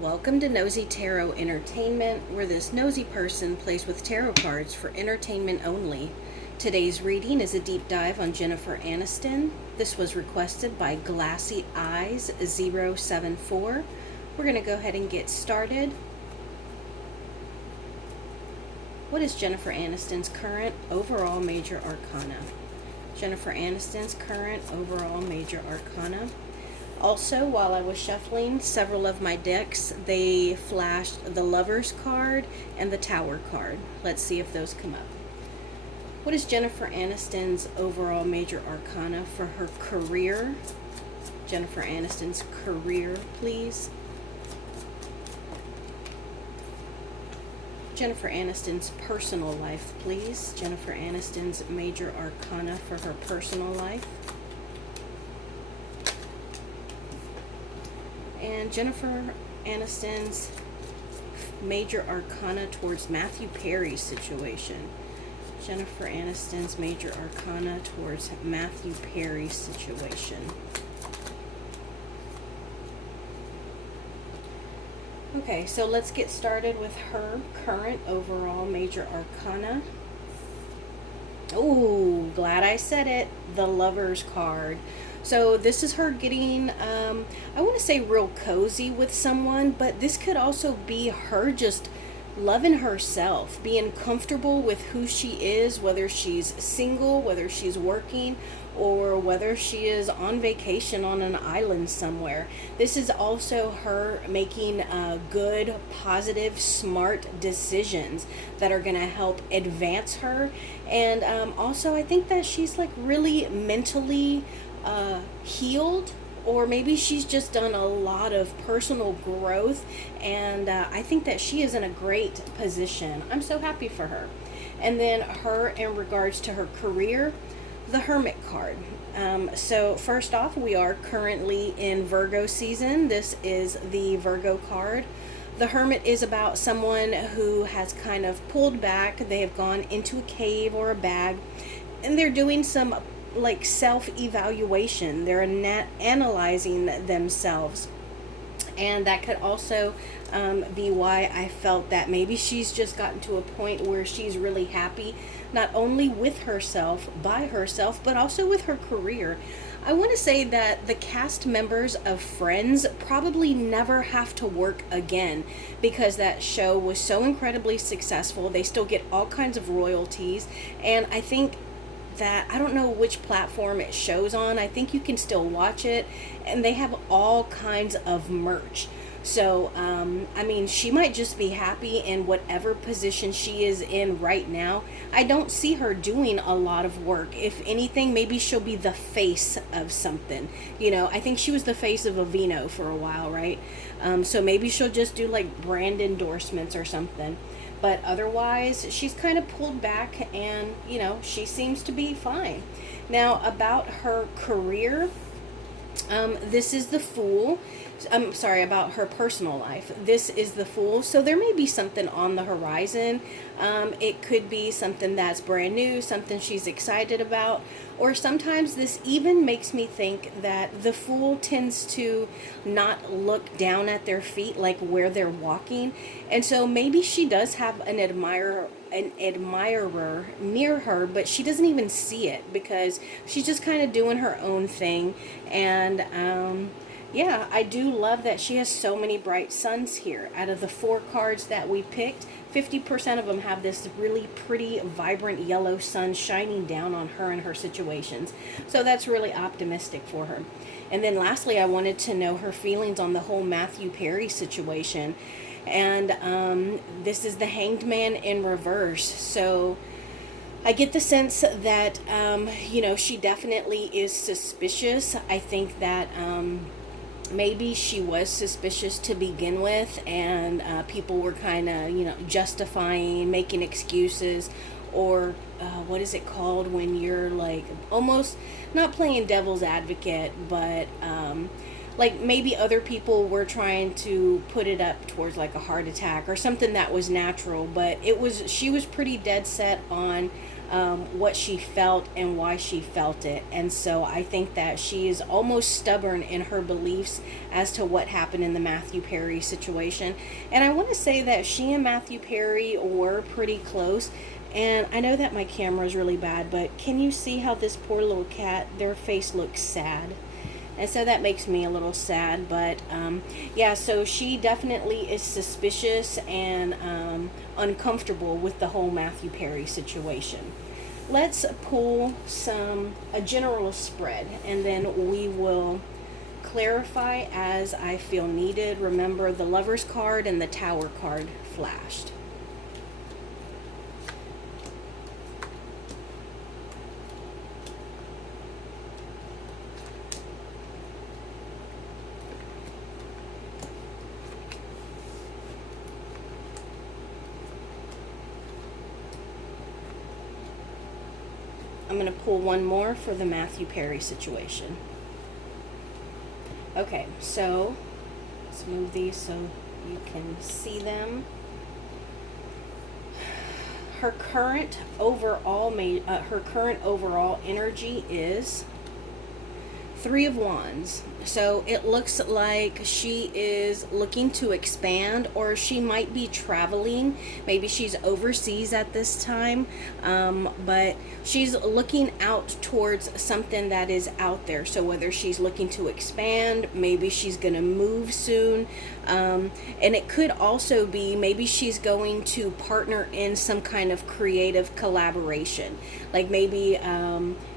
Welcome to Nosy Tarot Entertainment, where this nosy person plays with tarot cards for entertainment only. Today's reading is a deep dive on Jennifer Aniston. This was requested by Glassy Eyes 074. We're going to go ahead and get started. What is Jennifer Aniston's current overall major arcana? Jennifer Aniston's current overall major arcana. Also, while I was shuffling several of my decks, they flashed the Lovers card and the Tower card. Let's see if those come up. What is Jennifer Aniston's overall major arcana for her career? Jennifer Aniston's career, please. Jennifer Aniston's personal life, please. Jennifer Aniston's major arcana for her personal life. And Jennifer Aniston's major arcana towards Matthew Perry's situation. Jennifer Aniston's major arcana towards Matthew Perry's situation. Okay, so let's get started with her current overall major arcana. Oh, glad I said it. The Lovers card. So this is her getting, I want to say real cozy with someone, but this could also be her just loving herself, being comfortable with who she is, whether she's single, whether she's working, or whether she is on vacation on an island somewhere. This is also her making good, positive, smart decisions that are going to help advance her. And also, I think that she's like really mentally healed, or maybe she's just done a lot of personal growth, and I think that she is in a great position. I'm so happy for her. And then her in regards to her career, the Hermit card. So first off, we are currently in Virgo season. This is the Virgo card. The Hermit is about someone who has kind of pulled back. They have gone into a cave or a bag, and they're doing some like self-evaluation. They're analyzing themselves, and that could also be why I felt that maybe she's just gotten to a point where she's really happy, not only with herself, by herself, but also with her career. I want to say that the cast members of Friends probably never have to work again, because that show was so incredibly successful. They still get all kinds of royalties, and I think that, I don't know which platform it shows on. I think you can still watch it, and they have all kinds of merch. So, I mean, she might just be happy in whatever position she is in right now. I don't see her doing a lot of work. If anything, maybe she'll be the face of something. You know, I think she was the face of Aveeno for a while, right? So maybe she'll just do like brand endorsements or something. But otherwise, she's kind of pulled back, and, you know, she seems to be fine. Now, about her career, this is the Fool. I'm sorry, about her personal life. This is the Fool. So there may be something on the horizon. It could be something that's brand new, something she's excited about. Or sometimes this even makes me think that the Fool tends to not look down at their feet, like where they're walking. And so maybe she does have an admirer near her, but she doesn't even see it, because she's just kind of doing her own thing. And yeah, I do love that she has so many bright suns here. Out of the 4 cards that we picked, 50% of them have this really pretty, vibrant yellow sun shining down on her and her situations. So that's really optimistic for her. And then lastly, I wanted to know her feelings on the whole Matthew Perry situation. And this is the Hanged Man in reverse. So I get the sense that, you know, she definitely is suspicious. I think that maybe she was suspicious to begin with, and people were kind of, you know, justifying, making excuses, or what is it called when you're like almost not playing devil's advocate, but like maybe other people were trying to put it up towards like a heart attack or something that was natural, but she was pretty dead set on what she felt and why she felt it. And so I think that she is almost stubborn in her beliefs as to what happened in the Matthew Perry situation. And I want to say that she and Matthew Perry were pretty close. And I know that my camera is really bad, but can you see how this poor little cat, their face looks sad? And so that makes me a little sad. But yeah, so she definitely is suspicious and uncomfortable with the whole Matthew Perry situation. Let's pull a general spread, and then we will clarify as I feel needed. Remember, the Lover's card and the Tower card flashed. I'm going to pull one more for the Matthew Perry situation. Okay, so let's move these so you can see them. Her current overall energy is Three of Wands. So it looks like she is looking to expand, or she might be traveling. Maybe she's overseas at this time, but she's looking out towards something that is out there. So whether she's looking to expand, maybe she's going to move soon, and it could also be maybe she's going to partner in some kind of creative collaboration. Like maybe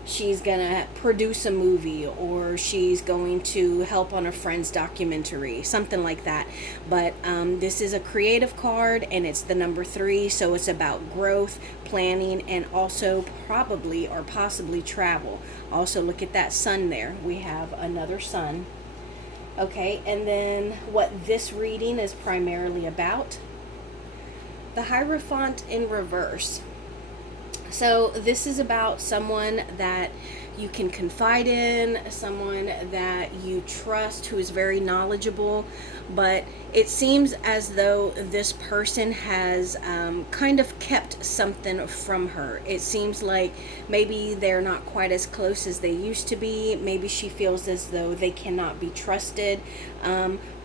she's gonna produce a movie, or she's going to help on a friend's documentary, something like that. But this is a creative card, and it's the number 3, so it's about growth, planning, and also probably or possibly travel. Also, look at that sun there. We have another sun. Okay, and then what this reading is primarily about, the Hierophant in reverse. So this is about someone that you can confide in, someone that you trust, who is very knowledgeable, but it seems as though this person has kind of kept something from her. It seems like maybe they're not quite as close as they used to be. Maybe she feels as though they cannot be trusted,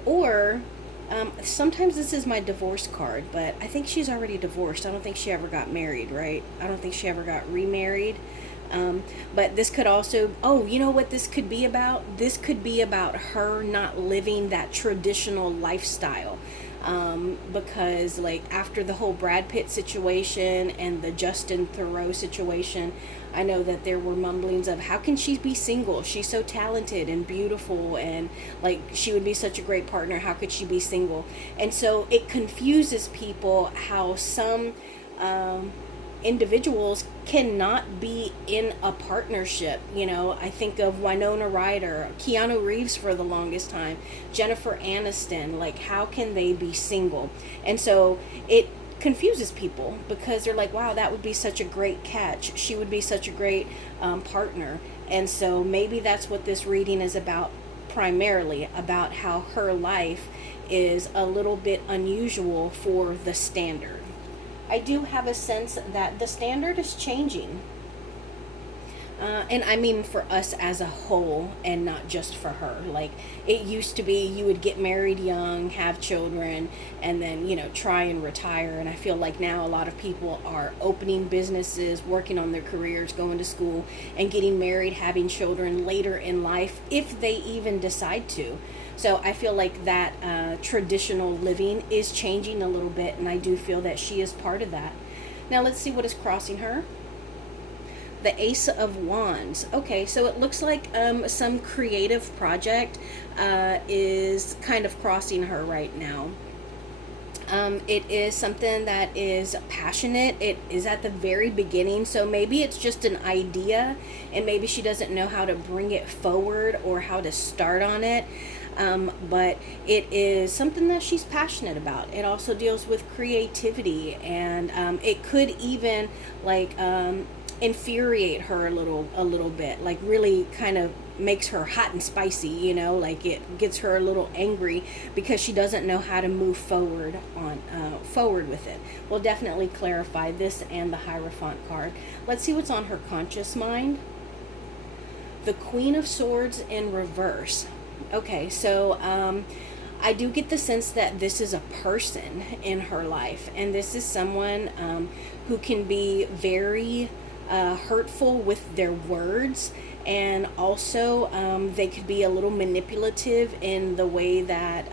or sometimes this is my divorce card, but I think she's already divorced. I don't think she ever got married, right? I don't think she ever got remarried. But this could also, oh, you know what this could be about? This could be about her not living that traditional lifestyle. Because like after the whole Brad Pitt situation and the Justin Theroux situation, I know that there were mumblings of how can she be single? She's so talented and beautiful, and like she would be such a great partner. How could she be single? And so it confuses people how some individuals cannot be in a partnership. You know, I think of Winona Ryder, Keanu Reeves for the longest time, Jennifer Aniston. Like, how can they be single? And so it confuses people because they're like, wow, that would be such a great catch. She would be such a great partner. And so maybe that's what this reading is about, primarily about how her life is a little bit unusual for the standard. I do have a sense that the standard is changing. And I mean for us as a whole, and not just for her. Like, it used to be you would get married young, have children, and then, you know, try and retire. And I feel like now a lot of people are opening businesses, working on their careers, going to school, and getting married, having children later in life, if they even decide to. So I feel like that traditional living is changing a little bit, and I do feel that she is part of that. Now let's see what is crossing her. The Ace of Wands. Okay, so it looks like some creative project is kind of crossing her right now. It is something that is passionate. It is at the very beginning, so maybe it's just an idea, and maybe she doesn't know how to bring it forward or how to start on it. But it is something that she's passionate about. It also deals with creativity, and it could even like infuriate her a little bit, like really kind of makes her hot and spicy, you know, like it gets her a little angry because she doesn't know how to move forward with it. We'll definitely clarify this and the Hierophant card. Let's see what's on her conscious mind. The Queen of Swords in reverse. Okay, so I do get the sense that this is a person in her life, and this is someone who can be very hurtful with their words, and also they could be a little manipulative in the way that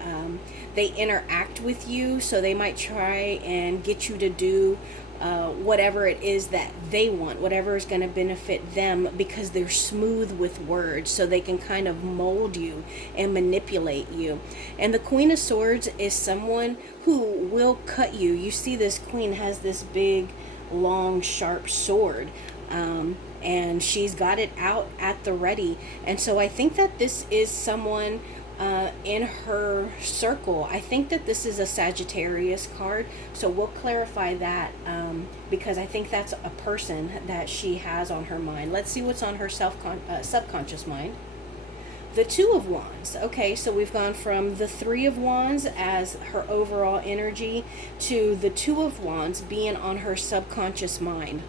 they interact with you. So they might try and get you to do whatever it is that they want, whatever is going to benefit them, because they're smooth with words, so they can kind of mold you and manipulate you. And the Queen of Swords is someone who will cut you. You see, this queen has this big, long, sharp sword, and she's got it out at the ready. And so I think that this is someone in her circle. I think that this is a Sagittarius card, so we'll clarify that because I think that's a person that she has on her mind. Let's see what's on her subconscious mind. The Two of Wands. Okay, so we've gone from the Three of Wands as her overall energy to the Two of Wands being on her subconscious mind.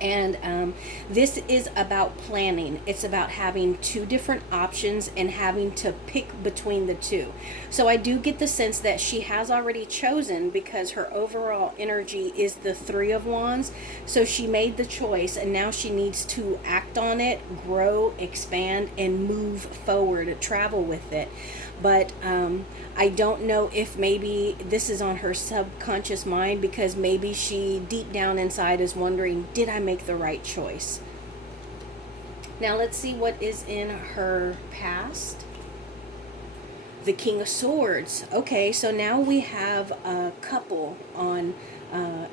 And this is about planning. It's about having two different options and having to pick between the two. So I do get the sense that she has already chosen, because her overall energy is the Three of Wands. So she made the choice, and now she needs to act on it, grow, expand, and move forward, travel with it. But I don't know if maybe this is on her subconscious mind, because maybe she deep down inside is wondering, did I make the right choice? Now let's see what is in her past. The King of Swords. Okay, so now we have a couple on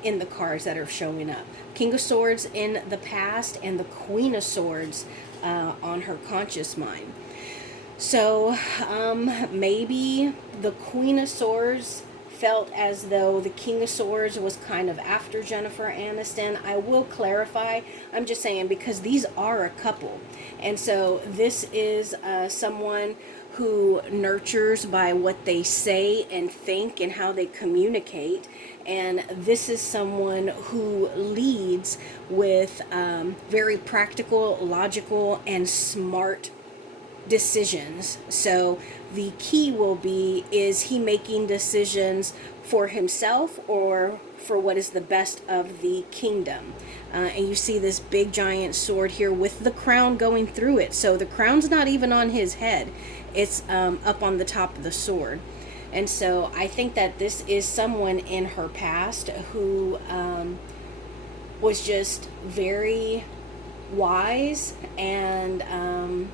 in the cards that are showing up. King of Swords in the past and the Queen of Swords on her conscious mind. So maybe the Queen of Swords felt as though the King of Swords was kind of after Jennifer Aniston. I will clarify. I'm just saying, because these are a couple. And so this is someone who nurtures by what they say and think and how they communicate. And this is someone who leads with very practical, logical, and smart decisions. So the key will be, is he making decisions for himself or for what is the best of the kingdom? And you see this big giant sword here with the crown going through it. So the crown's not even on his head. It's up on the top of the sword. And so I think that this is someone in her past who was just very wise, and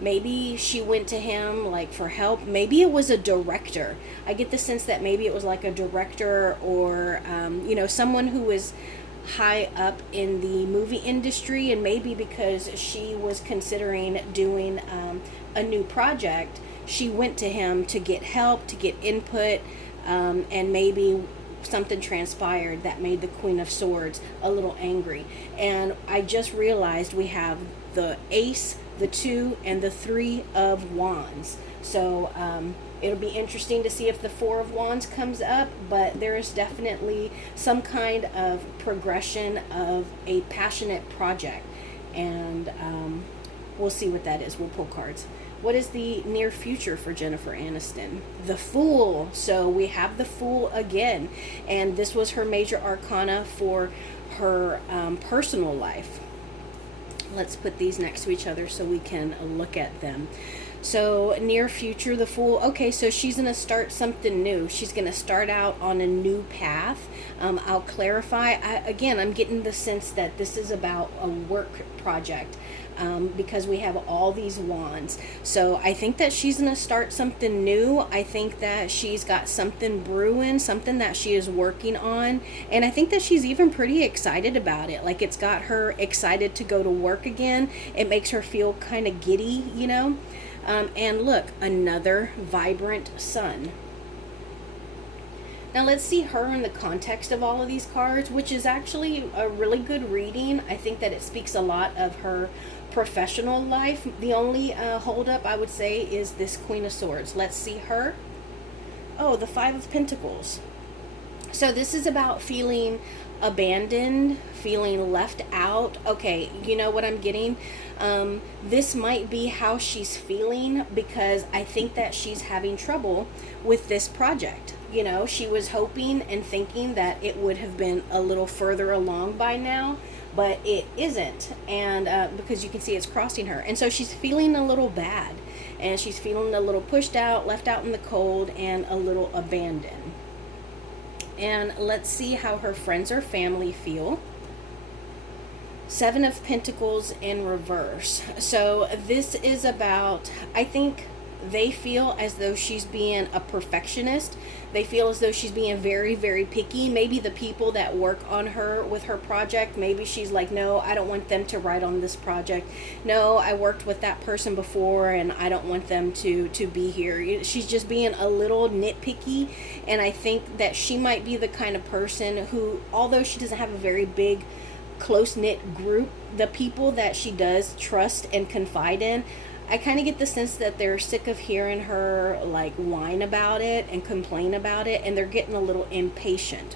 maybe she went to him like for help. Maybe it was a director. I get the sense that maybe it was like a director, or someone who was high up in the movie industry, and maybe because she was considering doing a new project, she went to him to get help, to get input, and maybe something transpired that made the Queen of Swords a little angry. And I just realized we have the Ace, the Two, and the Three of Wands. So it'll be interesting to see if the Four of Wands comes up, but there is definitely some kind of progression of a passionate project, and we'll see what that is. We'll pull cards. What is the near future for Jennifer Aniston? The Fool. So we have the Fool again, and this was her major arcana for her personal life. Let's put these next to each other so we can look at them. So near future, the Fool. Okay, so she's going to start something new. She's going to start out on a new path. I'll clarify. I'm getting the sense that this is about a work project, because we have all these wands. So I think that she's going to start something new. I think that she's got something brewing, something that she is working on. And I think that she's even pretty excited about it. Like, it's got her excited to go to work again. It makes her feel kind of giddy, And look, another vibrant sun. Now let's see her in the context of all of these cards, which is actually a really good reading. I think that it speaks a lot of her professional life. The only holdup I would say is this Queen of Swords. Let's see her. Oh, the Five of Pentacles. So this is about feeling abandoned, feeling left out. Okay, you know what I'm getting? This might be how she's feeling, because I think that she's having trouble with this project. You know, she was hoping and thinking that it would have been a little further along by now, but it isn't. And because you can see it's crossing her. And so she's feeling a little bad. And she's feeling a little pushed out, left out in the cold, and a little abandoned. And let's see how her friends or family feel. Seven of Pentacles in reverse. So this is about, I think they feel as though she's being a perfectionist. They feel as though she's being very, very picky. Maybe the people that work on her with her project, maybe she's like, no, I don't want them to write on this project. No, I worked with that person before and I don't want them to be here. She's just being a little nitpicky. And I think that she might be the kind of person who, although she doesn't have a very big, close-knit group, the people that she does trust and confide in, I kind of get the sense that they're sick of hearing her like whine about it and complain about it, and they're getting a little impatient.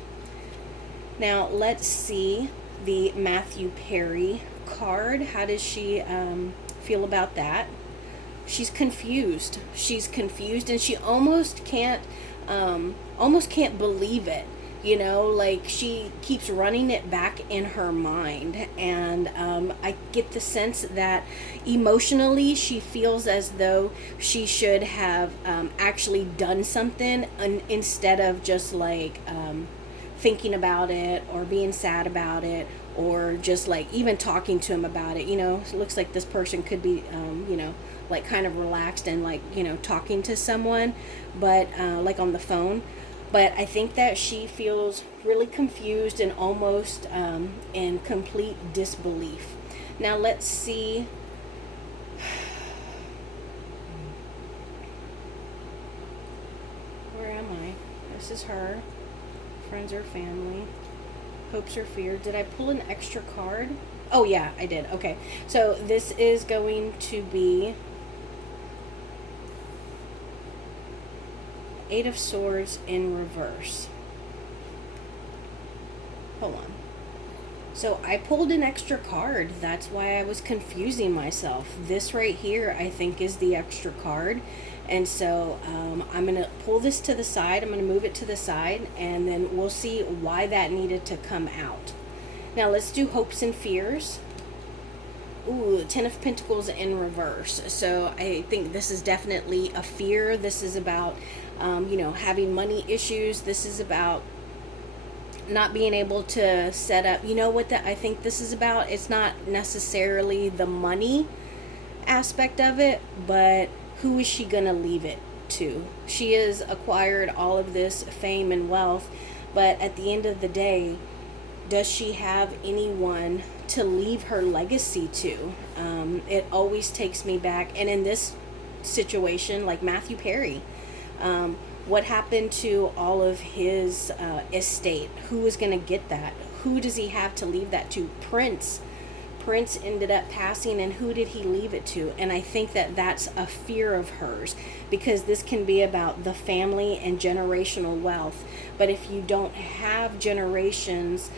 Now let's see the Matthew Perry card. How does she feel about that? She's confused. She's confused, and she almost can't believe it. You know, like she keeps running it back in her mind. And I get the sense that emotionally she feels as though she should have actually done something instead of just like thinking about it or being sad about it, or just like even talking to him about it. You know, it looks like this person could be, you know, like kind of relaxed and like, you know, talking to someone, but like on the phone. But I think that she feels really confused and almost in complete disbelief. Now let's see. Where am I? This is her. Friends or family. Hopes or fears. Did I pull an extra card? Oh yeah, I did. Okay. So this is going to be Eight of Swords in reverse. Hold on. So I pulled an extra card. That's why I was confusing myself. This right here, I think, is the extra card. And so I'm going to pull this to the side. I'm going to move it to the side, and then we'll see why that needed to come out. Now let's do hopes and fears. Ooh, Ten of Pentacles in reverse. So I think this is definitely a fear. This is about, you know, having money issues. This is about not being able to set up. You know what that I think this is about? It's not necessarily the money aspect of it, but who is she going to leave it to? She has acquired all of this fame and wealth, but at the end of the day, does she have anyone to leave her legacy to? It always takes me back. And in this situation, like Matthew Perry, what happened to all of his estate? Who is going to get that? Who does he have to leave that to? Prince ended up passing, and who did he leave it to? And I think that that's a fear of hers, because this can be about the family and generational wealth. But if you don't have generations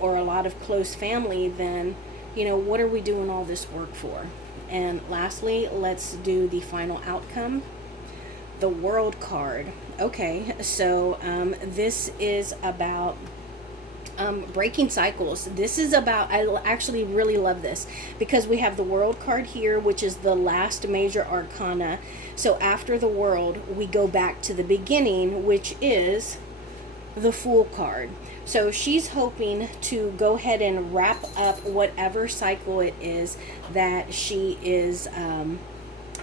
or a lot of close family, then, you know, what are we doing all this work for? And lastly, let's do the final outcome. The World card. Okay, so this is about breaking cycles. This is about, I actually really love this, because we have the World card here, which is the last major arcana. So after the World, we go back to the beginning, which is the Fool card. So she's hoping to go ahead and wrap up whatever cycle it is that she is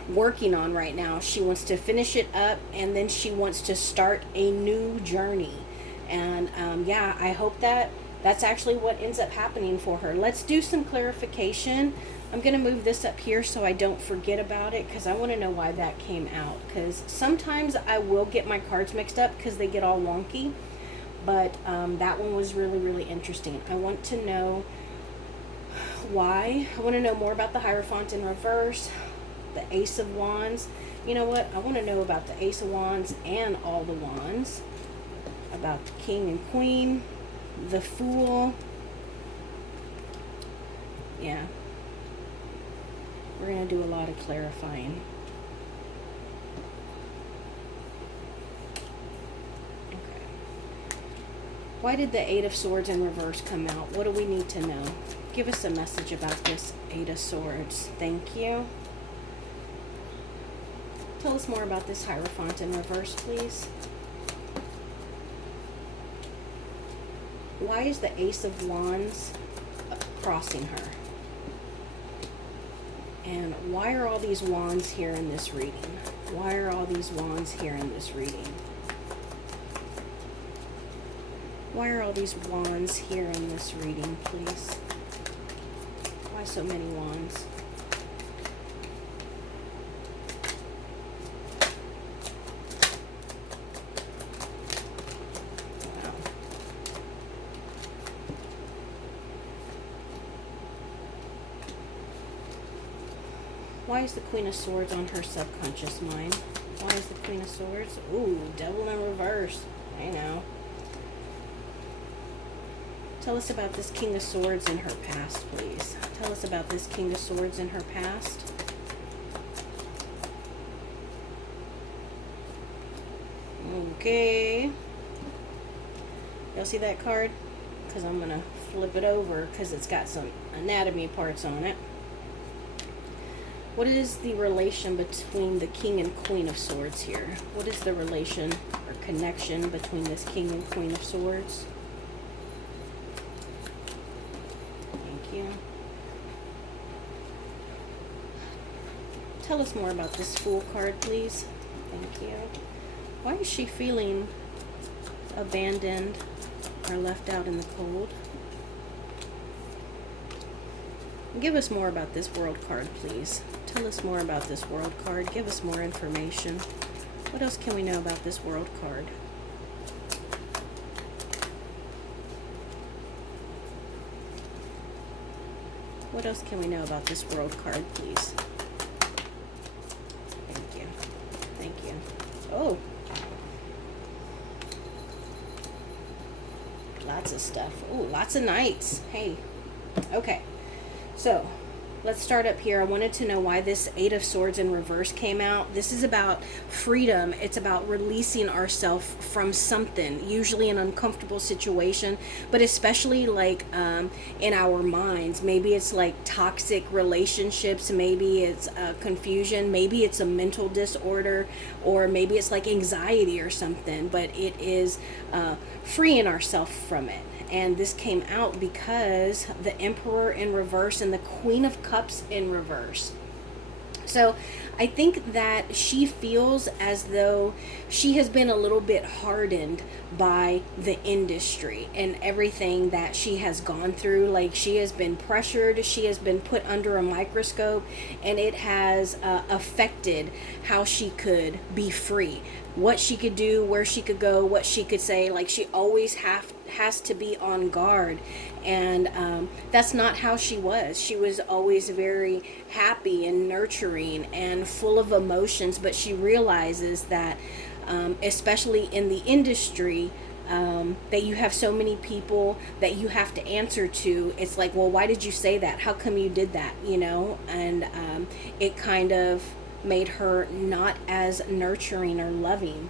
working on right now. She wants to finish it up, and then she wants to start a new journey. And yeah, I hope that That's actually what ends up happening for her. Let's do some clarification. I'm going to move this up here so I don't forget about it, because I want to know why that came out. Because sometimes I will get my cards mixed up because they get all wonky. But that one was really, really interesting. I want to know why. I want to know more about the Hierophant in reverse, the Ace of Wands. You know what? I want to know about the Ace of Wands and all the Wands. About the King and Queen, the Fool. Yeah. We're going to do a lot of clarifying. Okay. Why did the Eight of Swords in reverse come out? What do we need to know? Give us a message about this Eight of Swords. Thank you. Tell us more about this Hierophant in reverse, please. Why is the Ace of Wands crossing her? And why are all these wands here in this reading? Why are all these wands here in this reading? Why are all these wands here in this reading, please? Why so many wands? Why is the Queen of Swords on her subconscious mind? Why is the Queen of Swords? Ooh, Devil in reverse. I know. Tell us about this King of Swords in her past, please. Tell us about this King of Swords in her past. Okay. Y'all see that card? Because I'm going to flip it over because it's got some anatomy parts on it. What is the relation between the King and Queen of Swords here? What is the relation or connection between this King and Queen of Swords? Thank you. Tell us more about this Fool card, please. Thank you. Why is she feeling abandoned or left out in the cold? Give us more about this World card, please. Tell us more about this World card. Give us more information. What else can we know about this World card? What else can we know about this World card, please? Thank you. Thank you. Oh. Lots of stuff. Oh, lots of knights. Hey. Okay. So, let's start up here. I wanted to know why this Eight of Swords in reverse came out. This is about freedom. It's about releasing ourselves from something, usually an uncomfortable situation, but especially like in our minds. Maybe it's like toxic relationships. Maybe it's confusion. Maybe it's a mental disorder, or maybe it's like anxiety or something, but it is freeing ourselves from it. And this came out because the Emperor in reverse and the Queen of Cups in reverse. So I think that she feels as though she has been a little bit hardened by the industry and everything that she has gone through. Like, she has been pressured, she has been put under a microscope, and it has affected how she could be free, what she could do, where she could go, what she could say. Like, she always has to be on guard, and that's not how she was. She was always very happy and nurturing and full of emotions, but she realizes that especially in the industry, that you have so many people that you have to answer to. It's like, well, why did you say that? How come you did that? You know, and it kind of made her not as nurturing or loving.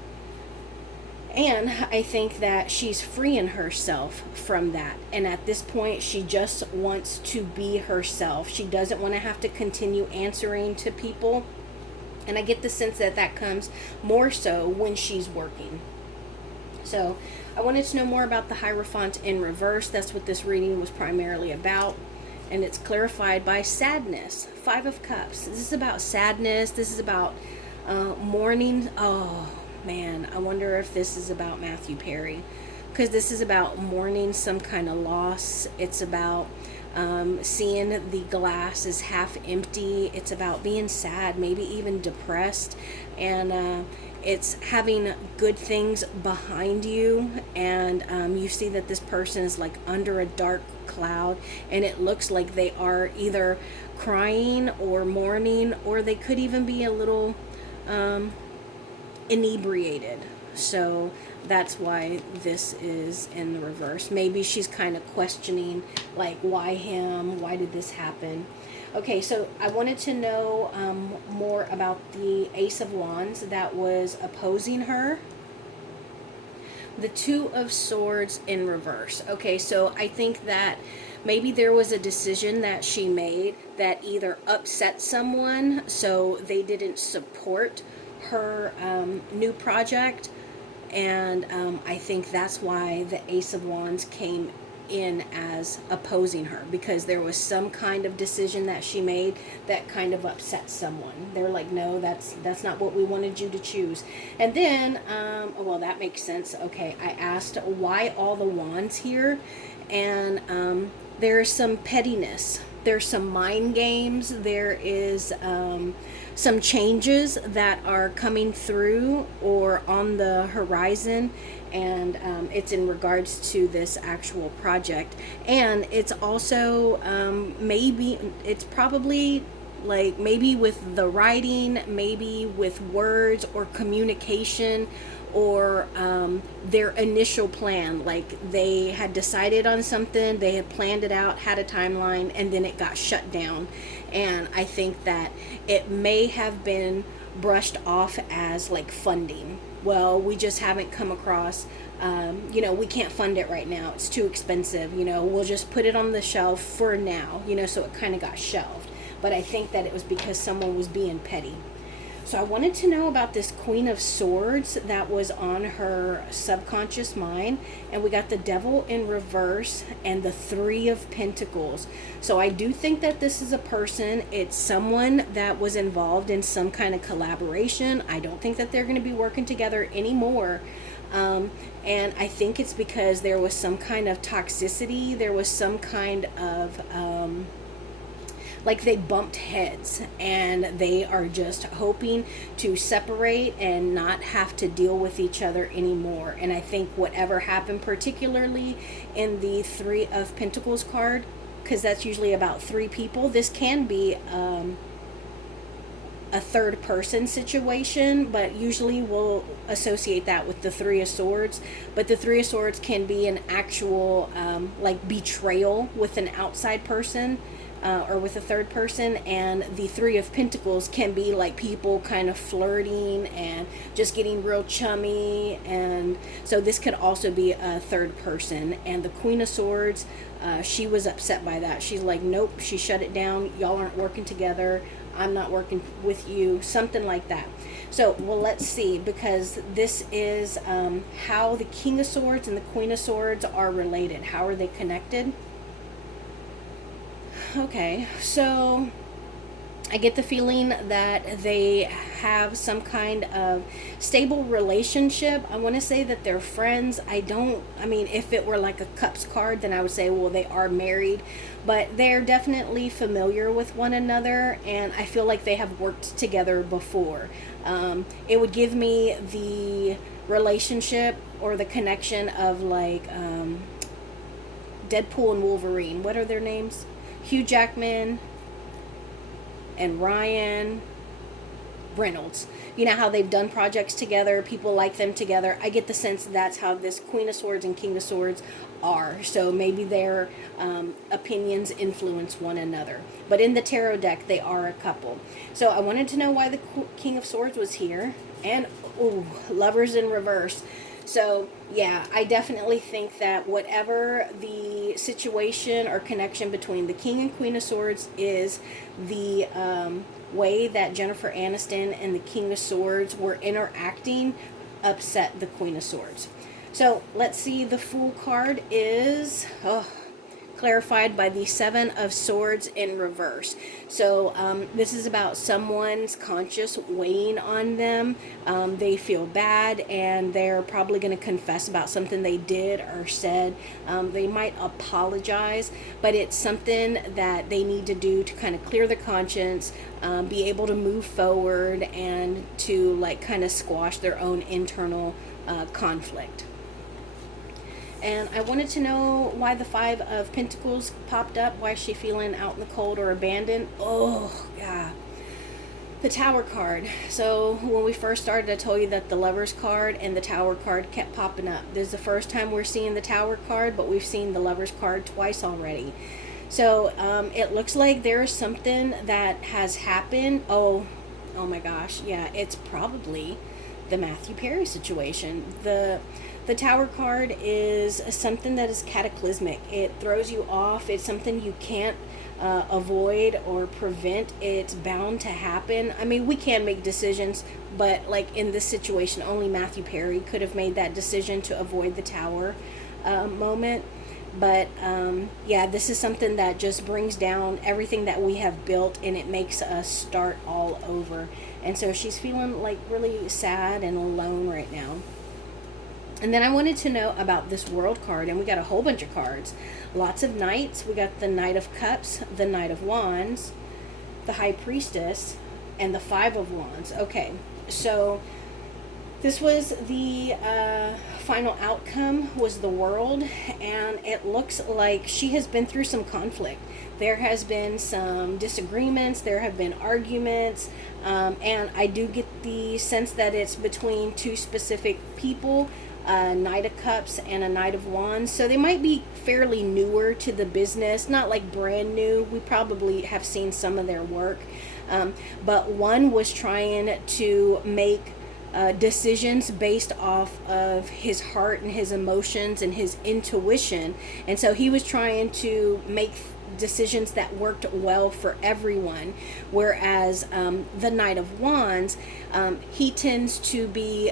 And I think that she's freeing herself from that. And at this point, she just wants to be herself. She doesn't want to have to continue answering to people. And I get the sense that that comes more so when she's working. So I wanted to know more about the Hierophant in reverse. That's what this reading was primarily about. And it's clarified by sadness. Five of Cups. This is about sadness. This is about mourning. Oh, man, I wonder if this is about Matthew Perry. because this is about mourning some kind of loss. It's about seeing the glass is half empty. It's about being sad, maybe even depressed, and it's having good things behind you, and you see that this person is like under a dark cloud, and it looks like they are either crying or mourning, or they could even be a little inebriated. So that's why this is in the reverse. Maybe she's kind of questioning, like, why him? Why did this happen? Okay, so I wanted to know more about the Ace of Wands that was opposing her. The Two of Swords in reverse. Okay, so I think that maybe there was a decision that she made that either upset someone, so they didn't support her new project, and I think that's why the Ace of Wands came in as opposing her, because there was some kind of decision that she made that kind of upset someone. They're like, no, that's not what we wanted you to choose. And then well, that makes sense. Okay, I asked why all the wands here, and there's some pettiness, there's some mind games, there is some changes that are coming through or on the horizon, and it's in regards to this actual project. And it's also maybe it's probably like maybe with the writing, maybe with words or communication, or their initial plan. Like they had decided on something, they had planned it out, had a timeline, and then it got shut down. And I think that it may have been brushed off as like funding. Well, we just haven't come across, we can't fund it right now. It's too expensive. We'll just put it on the shelf for now, so it kind of got shelved. But I think that it was because someone was being petty. So I wanted to know about this Queen of Swords that was on her subconscious mind. And we got the Devil in reverse and the Three of Pentacles. So I do think that this is a person. It's someone that was involved in some kind of collaboration. I don't think that they're going to be working together anymore. And I think it's because there was some kind of toxicity. There was some kind of like they bumped heads, and they are just hoping to separate and not have to deal with each other anymore. And I think whatever happened, particularly in the Three of Pentacles card, because that's usually about three people, this can be a third person situation, but usually we'll associate that with the Three of Swords. But the Three of Swords can be an actual like betrayal with an outside person, or with a third person. And the Three of Pentacles can be like people kind of flirting and just getting real chummy. And so this could also be a third person. And the Queen of Swords, she was upset by that. She's like, nope, she shut it down. Y'all aren't working together. I'm not working with you. Something like that. So, well, let's see, because this is how the King of Swords and the Queen of Swords are related. How are they connected? Okay, so I get the feeling that they have some kind of stable relationship. I want to say that they're friends. If it were like a Cups card, then I would say, well, they are married. But they're definitely familiar with one another, and I feel like they have worked together before. It would give me the relationship or the connection of like Deadpool and Wolverine. What are their names? Hugh Jackman and Ryan Reynolds. You know how they've done projects together, people like them together. I get the sense that's how this Queen of Swords and King of Swords are. So maybe their opinions influence one another. But in the tarot deck, they are a couple. So I wanted to know why the King of Swords was here. And, Lovers in reverse. So, yeah, I definitely think that whatever the situation or connection between the King and Queen of Swords is, the way that Jennifer Aniston and the King of Swords were interacting upset the Queen of Swords. So, let's see. The Fool card is clarified by the Seven of Swords in reverse. So this is about someone's conscience weighing on them. They feel bad, and they're probably going to confess about something they did or said. They might apologize, but it's something that they need to do to kind of clear the conscience, be able to move forward, and to like kind of squash their own internal conflict. And I wanted to know why the Five of Pentacles popped up. Why is she feeling out in the cold or abandoned? Oh, yeah. The Tower card. So when we first started, I told you that the Lovers card and the Tower card kept popping up. This is the first time we're seeing the Tower card, but we've seen the Lovers card twice already. So it looks like there's something that has happened. Oh my gosh. Yeah, it's probably the Matthew Perry situation. The Tower card is something that is cataclysmic. It throws you off. It's something you can't avoid or prevent. It's bound to happen. I mean, we can make decisions, but like in this situation, only Matthew Perry could have made that decision to avoid the Tower moment. But yeah, this is something that just brings down everything that we have built, and it makes us start all over. And so she's feeling like really sad and alone right now. And then I wanted to know about this World card, and we got a whole bunch of cards. Lots of Knights. We got the Knight of Cups, the Knight of Wands, the High Priestess, and the Five of Wands. Okay, so this was the final outcome, was the World, and it looks like she has been through some conflict. There has been some disagreements, there have been arguments, and I do get the sense that it's between two specific people, a Knight of Cups and a Knight of Wands. So they might be fairly newer to the business, not like brand new. We probably have seen some of their work, but one was trying to make decisions based off of his heart and his emotions and his intuition, and so he was trying to make decisions that worked well for everyone, whereas the Knight of Wands, he tends to be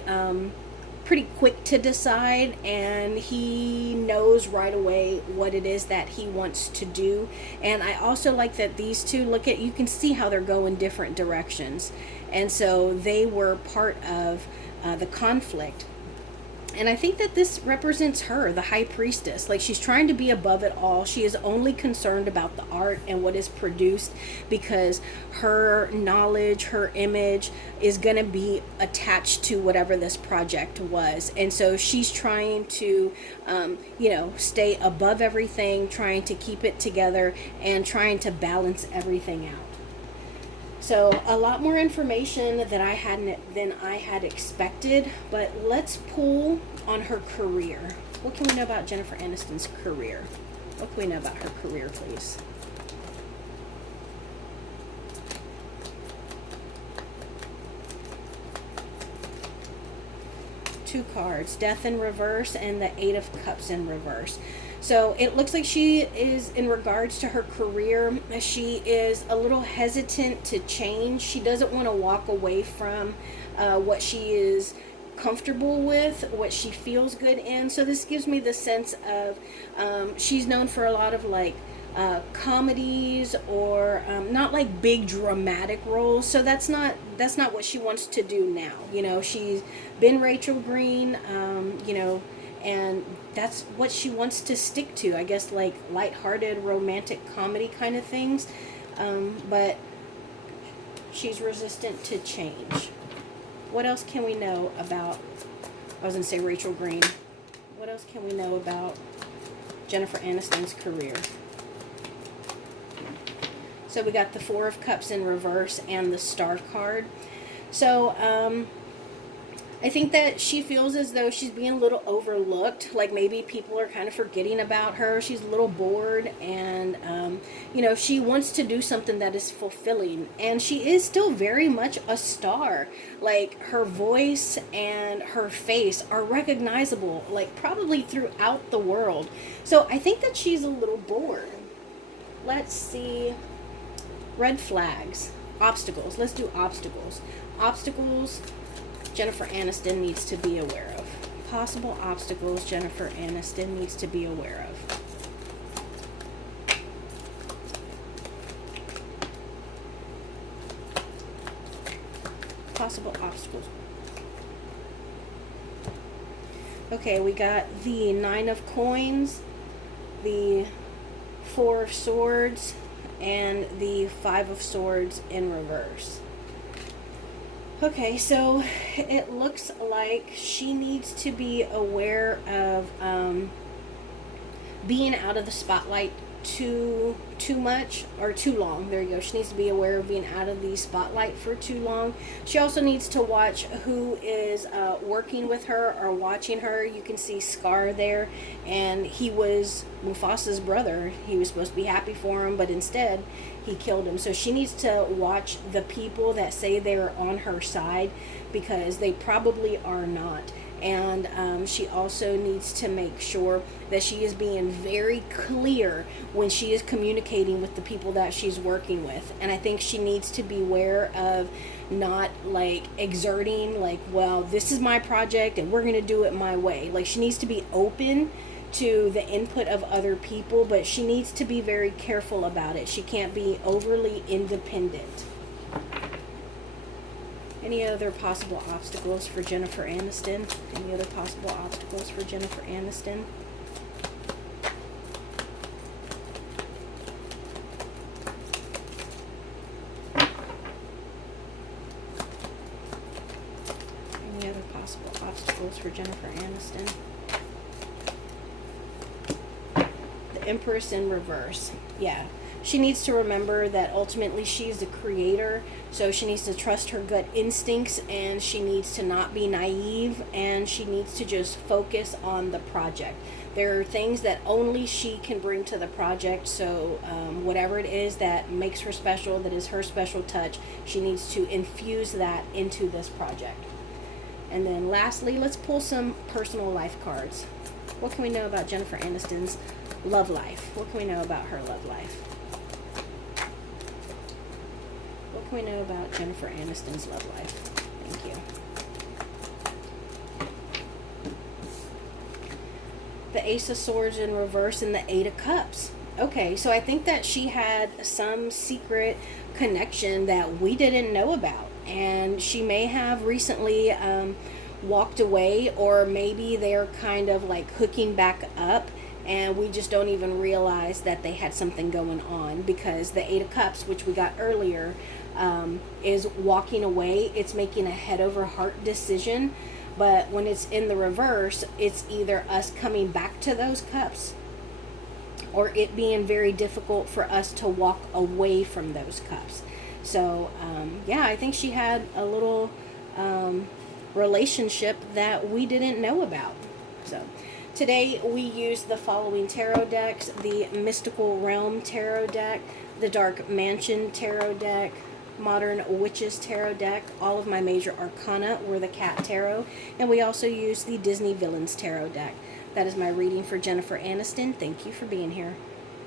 pretty quick to decide, and he knows right away what it is that he wants to do. And I also like that these two, you can see how they're going different directions, and so they were part of the conflict. And I think that this represents her, the High Priestess. Like, she's trying to be above it all. She is only concerned about the art and what is produced, because her knowledge, her image is going to be attached to whatever this project was. And so she's trying to, stay above everything, trying to keep it together, and trying to balance everything out. So a lot more information than I had expected, but let's pull on her career. What can we know about Jennifer Aniston's career? What can we know about her career, please? Two cards, Death in reverse and the Eight of Cups in reverse. So it looks like she is, in regards to her career, she is a little hesitant to change. She doesn't want to walk away from what she is comfortable with, what she feels good in. So this gives me the sense of she's known for a lot of like comedies, or not like big dramatic roles. So that's not what she wants to do now. You know, she's been Rachel Green, and that's what she wants to stick to, I guess, like lighthearted romantic comedy kind of things, but she's resistant to change. What else can we know about, I was going to say Rachel Green, what else can we know about Jennifer Aniston's career? So we got the Four of Cups in reverse and the Star card. So I think that she feels as though she's being a little overlooked, like maybe people are kind of forgetting about her. She's a little bored, and she wants to do something that is fulfilling, and she is still very much a star. Like, her voice and her face are recognizable, like probably throughout the world. So I think that she's a little bored. Let's see. Red flags. Obstacles. Let's do obstacles. Obstacles Jennifer Aniston needs to be aware of. Possible obstacles Jennifer Aniston needs to be aware of. possible obstacles. Okay, we got the Nine of Coins, the Four of Swords, and the Five of Swords in reverse. Okay, so it looks like she needs to be aware of being out of the spotlight too much or too long. There you go. She needs to be aware of being out of the spotlight for too long. She also needs to watch who is working with her or watching her. You can see Scar there, and he was Mufasa's brother. He was supposed to be happy for him, but instead he killed him. So she needs to watch the people that say they're on her side, because they probably are not. And she also needs to make sure that she is being very clear when she is communicating with the people that she's working with. And I think she needs to be aware of not like exerting like, well, this is my project and we're going to do it my way. Like, she needs to be open to the input of other people, but she needs to be very careful about it. She can't be overly independent. Any other possible obstacles for Jennifer Aniston? Any other possible obstacles for Jennifer Aniston? Any other possible obstacles for Jennifer Aniston? The Empress in reverse. Yeah. She needs to remember that ultimately she's the creator, so she needs to trust her gut instincts, and she needs to not be naive, and she needs to just focus on the project. There are things that only she can bring to the project, so whatever it is that makes her special, that is her special touch, she needs to infuse that into this project. And then lastly, let's pull some personal life cards. What can we know about Jennifer Aniston's love life? What can we know about her love life? What can we know about Jennifer Aniston's love life? Thank you. The Ace of Swords in reverse and the Eight of Cups. Okay, so I think that she had some secret connection that we didn't know about. And she may have recently walked away, or maybe they're kind of like hooking back up, and we just don't even realize that they had something going on, because the Eight of Cups, which we got earlier, is walking away. It's making a head over heart decision. But when it's in the reverse, it's either us coming back to those cups, or it being very difficult for us to walk away from those cups. So yeah, I think she had a little relationship that we didn't know about. So today we use the following tarot decks: the Mystical Realm Tarot deck, the Dark Mansion Tarot deck, Modern Witches Tarot deck. All of my major arcana were the Cat Tarot, and we also use the Disney Villains Tarot deck. That is my reading for Jennifer Aniston. Thank you for being here.